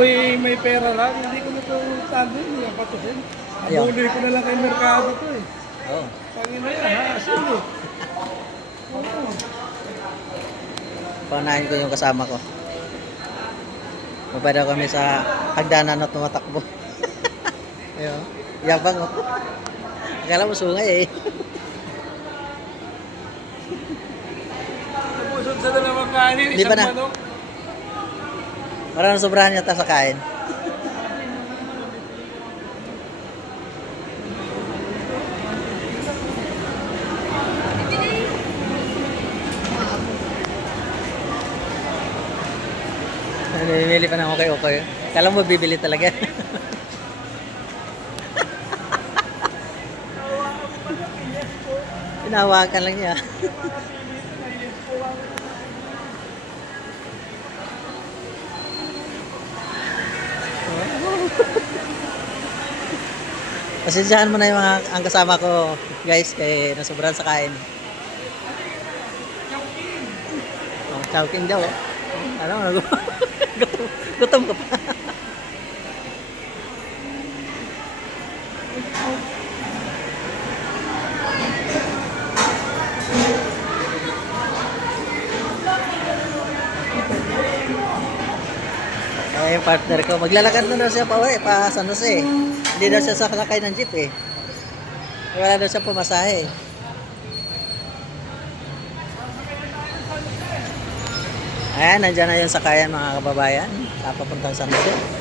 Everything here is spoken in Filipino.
ako'y may pera lang, hindi ko na ito tando yun, yung patusin. Ayaw. Abuli ko na lang kay merkado to eh. Oo. Pangina yan, hasil eh. Oo. Paunahin ko yung kasama ko. Mabay daw kami sa hagdanan na tumatakbo. Ayun. Yabang oh. Akala mo sungay eh. Napusod sa dalawang kanin, Di ba isang na? manok. Parang sobrahan yata sa kain. Namimili pa ng okay-okay. Kala mo bibili talaga. Pinahawakan lang niya. Pasensyahan mo na yung mga ang kasama ko, guys, kay nasobrahan sa kain. Oh, chowking daw. Oh. Ano, gutom, gutom ka pa. Ay, yung partner ko, maglalakad na daw siya pa uwi, pa San Jose. Hindi daw siya sakay ng jeep eh. Wala daw siya pumasahe. Ayan, nandiyan na yung sakayan mga kababayan. Papuntang San Jose.